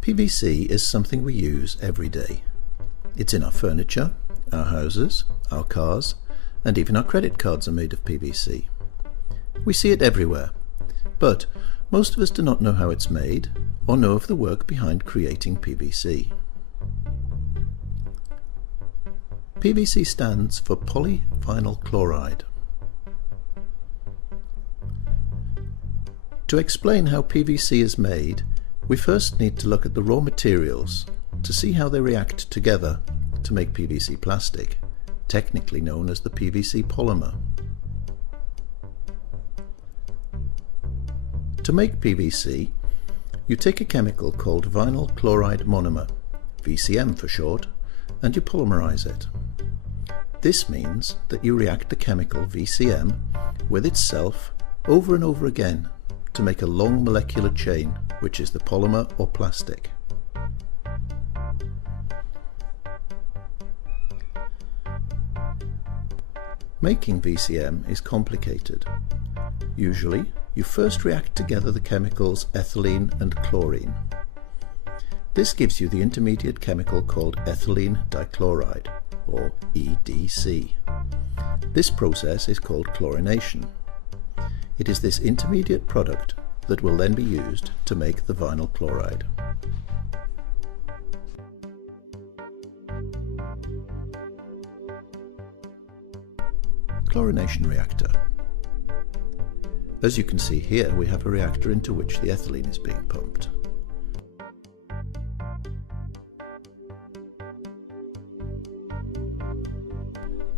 PVC is something we use every day. It's in our furniture, our houses, our cars, and even our credit cards are made of PVC. We see it everywhere, but most of us do not know how it's made or know of the work behind creating PVC. PVC stands for polyvinyl chloride. To explain how PVC is made, we first need to look at the raw materials to see how they react together to make PVC plastic, technically known as the PVC polymer. To make PVC, you take a chemical called vinyl chloride monomer, VCM for short, and you polymerize it. This means that you react the chemical VCM with itself over and over again to make a long molecular chain, which is the polymer or plastic. Making VCM is complicated. Usually, you first react together the chemicals ethylene and chlorine. This gives you the intermediate chemical called ethylene dichloride, or EDC. This process is called chlorination. It is this intermediate product that will then be used to make the vinyl chloride. Chlorination reactor. As you can see here, we have a reactor into which the ethylene is being pumped.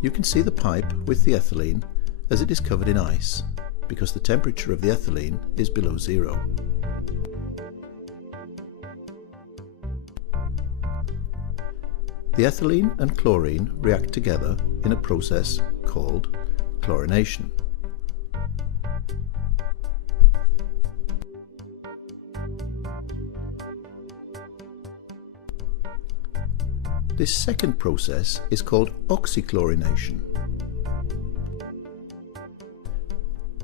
You can see the pipe with the ethylene as it is covered in ice, because the temperature of the ethylene is below zero. The ethylene and chlorine react together in a process called chlorination. This second process is called oxychlorination.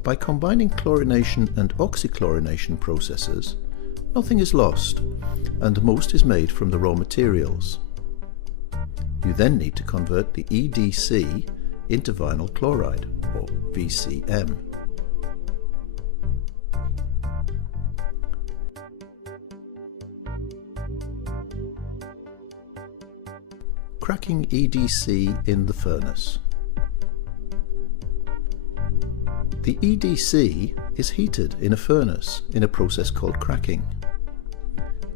By combining chlorination and oxychlorination processes, nothing is lost, and most is made from the raw materials. You then need to convert the EDC into vinyl chloride, or VCM. Cracking EDC in the furnace. The EDC is heated in a furnace in a process called cracking.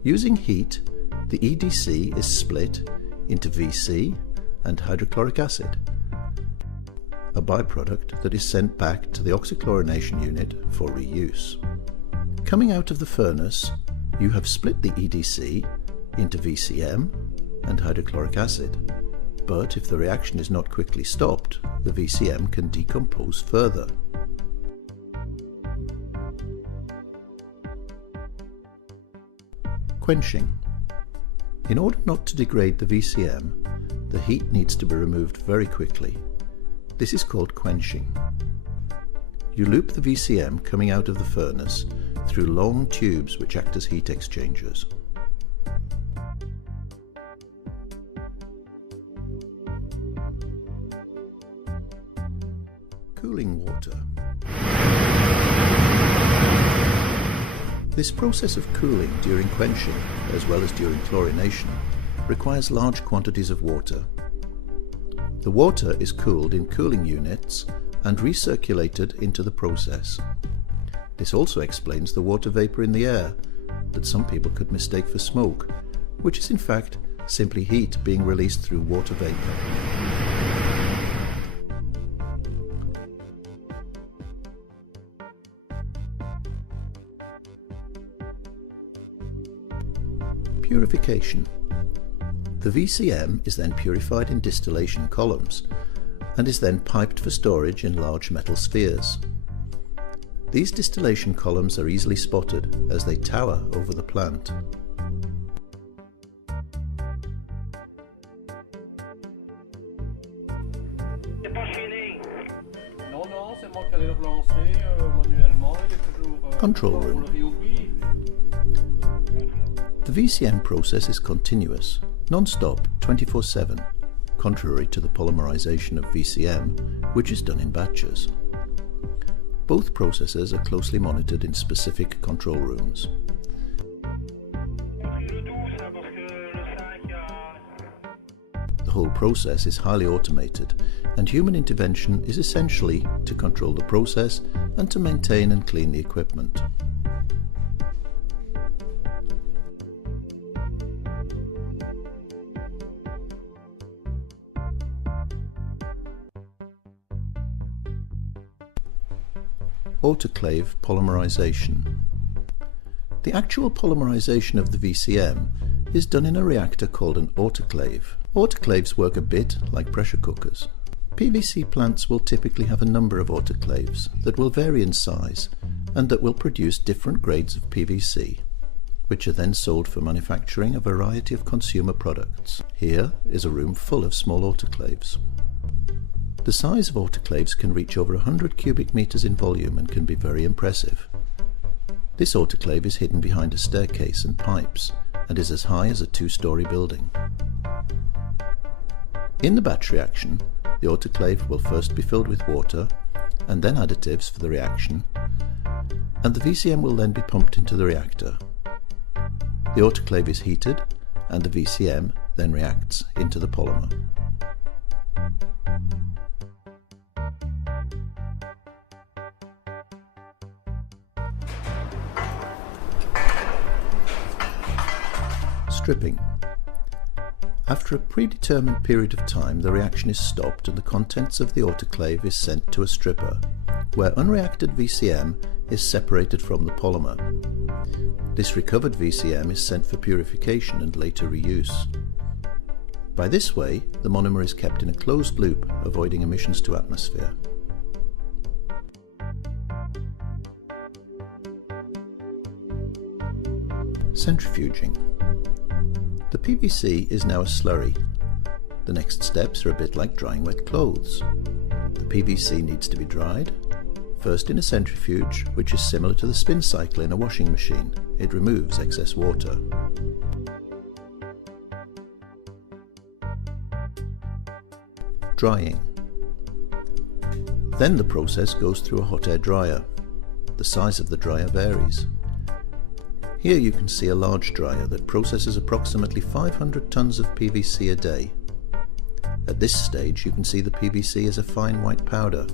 Using heat, the EDC is split into VC and hydrochloric acid, a byproduct that is sent back to the oxychlorination unit for reuse. Coming out of the furnace, you have split the EDC into VCM and hydrochloric acid, but if the reaction is not quickly stopped, the VCM can decompose further. Quenching. In order not to degrade the VCM, the heat needs to be removed very quickly. This is called quenching. You loop the VCM coming out of the furnace through long tubes which act as heat exchangers. Cooling water. This process of cooling during quenching, as well as during chlorination, requires large quantities of water. The water is cooled in cooling units and recirculated into the process. This also explains the water vapour in the air that some people could mistake for smoke, which is in fact simply heat being released through water vapour. Purification. The VCM is then purified in distillation columns and is then piped for storage in large metal spheres. These distillation columns are easily spotted as they tower over the plant. Control room. The VCM process is continuous, non-stop, 24/7, contrary to the polymerization of VCM, which is done in batches. Both processes are closely monitored in specific control rooms. The whole process is highly automated, and human intervention is essentially to control the process and to maintain and clean the equipment. Autoclave polymerization. The actual polymerization of the VCM is done in a reactor called an autoclave. Autoclaves work a bit like pressure cookers. PVC plants will typically have a number of autoclaves that will vary in size and that will produce different grades of PVC, which are then sold for manufacturing a variety of consumer products. Here is a room full of small autoclaves. The size of autoclaves can reach over 100 cubic meters in volume and can be very impressive. This autoclave is hidden behind a staircase and pipes and is as high as a 2-story building. In the batch reaction, the autoclave will first be filled with water and then additives for the reaction, and the VCM will then be pumped into the reactor. The autoclave is heated and the VCM then reacts into the polymer. Stripping. After a predetermined period of time, the reaction is stopped and the contents of the autoclave is sent to a stripper, where unreacted VCM is separated from the polymer. This recovered VCM is sent for purification and later reuse. By this way, the monomer is kept in a closed loop, avoiding emissions to atmosphere. Centrifuging. The PVC is now a slurry. The next steps are a bit like drying wet clothes. The PVC needs to be dried, first in a centrifuge, which is similar to the spin cycle in a washing machine. It removes excess water. Drying. Then the process goes through a hot air dryer. The size of the dryer varies. Here you can see a large dryer that processes approximately 500 tons of PVC a day. At this stage you can see the PVC is a fine white powder.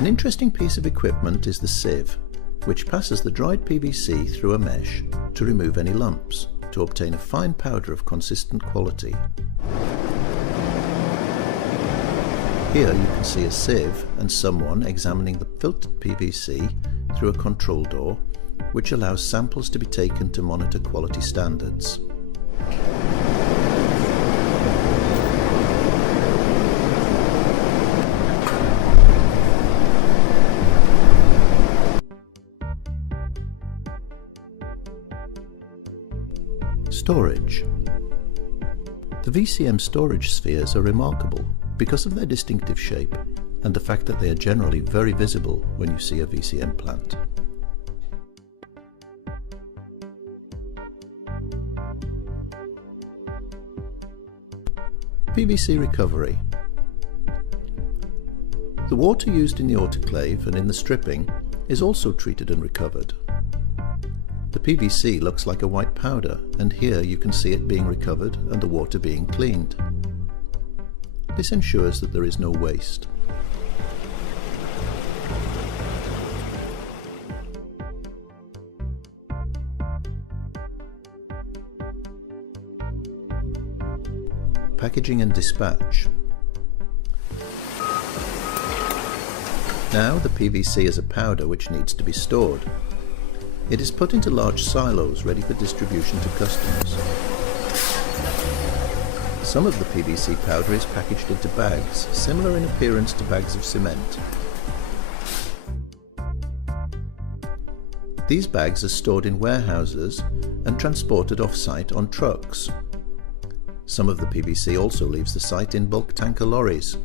An interesting piece of equipment is the sieve, which passes the dried PVC through a mesh to remove any lumps, to obtain a fine powder of consistent quality. Here you can see a sieve and someone examining the filtered PVC through a control door, which allows samples to be taken to monitor quality standards. Storage. The VCM storage spheres are remarkable because of their distinctive shape and the fact that they are generally very visible when you see a VCM plant. PVC recovery. The water used in the autoclave and in the stripping is also treated and recovered. The PVC looks like a white powder, and here you can see it being recovered and the water being cleaned. This ensures that there is no waste. Packaging and dispatch. Now the PVC is a powder which needs to be stored. It is put into large silos ready for distribution to customers. Some of the PVC powder is packaged into bags, similar in appearance to bags of cement. These bags are stored in warehouses and transported off-site on trucks. Some of the PVC also leaves the site in bulk tanker lorries.